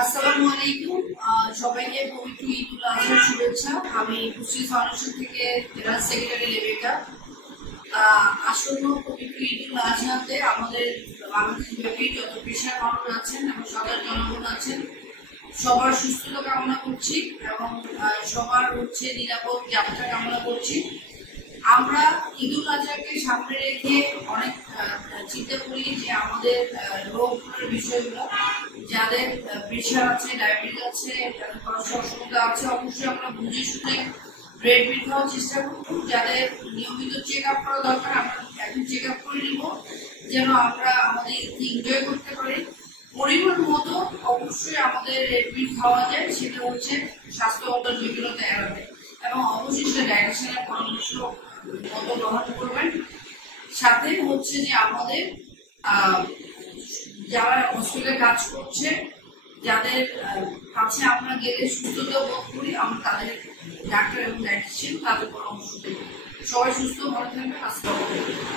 আসসালামু আলাইকুম। সবাইকে পবিত্র ঈদ উল আজহার শুভেচ্ছা। আমি পুষ্টি ফাউন্ডেশন থেকে জেনারেল সেক্রেটারি রেবেকা। আসন্ন পবিত্র ঈদ উল আজহাতে আমাদের বাংলাদেশ ব্যাপী যত পেশার মানুষ আছেন এবং সাধারণ জনগণ আছেন সবার সুস্থতা কামনা করছি এবং সবার নিরাপদ যাত্রা কামনা করছি। আমরা ঈদ উল আজহাকে সামনে রেখে অনেক চিন্তা করি যে আমাদের রোগের বিষয়গুলো, যাদের প্রেশার আছে, ডায়াবেটিস আছে, যাদের কোলেস্ট্রল অসুবিধা আছে, অবশ্যই আমরা বুঝে শুনে ব্রেড মিট খাওয়ার চেষ্টা করবো। যাদের নিয়মিত চেক আপ করা দরকার আমরা এখন চেক আপ করে নিব, যেন আমরা আমাদের এনজয় করতে পারি। পরিমাণ মতো অবশ্যই আমাদের মিট খাওয়া যায়, সেটা স্বাস্থ্যগত জটিলতা এড়াতে, এবং অবশিষ্ট ডায়েটিশিয়ানের পরামর্শ মতো গ্রহণ করবেন। সাথে যে আমাদের যারা হসপিটালে কাজ করছে, যাদের কাছে আমরা গেলে সুস্থতা বোধ করি, আমরা তাদের ডাক্তার এবং ডায়েটিশিয়ান তাদের পরামর্শ দেব। সবাই সুস্থ ভালো থাকবে। আসসালামু আলাইকুম।